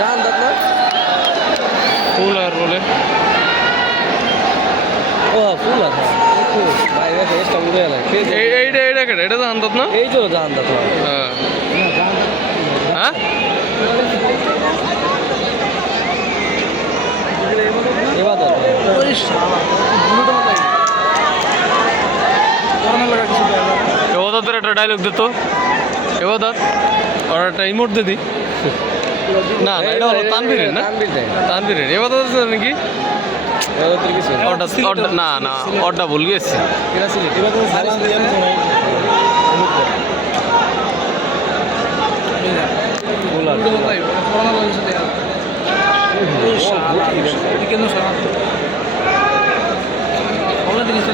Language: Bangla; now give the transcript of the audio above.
জান দাঁত না ফুল আর বলে ও ফুল আর বাইরে এসটা উড়ে গেল এটা জান দাঁত না এই তো জান দাঁত হ্যাঁ এবার এবার একটা ডায়লগ দিত এবার আর একটা ইমোট দিদি না না এটা হলো তানভীরের না তানভীরের এবার নাকি না না অর্ডার ভুল গেছি জিনিস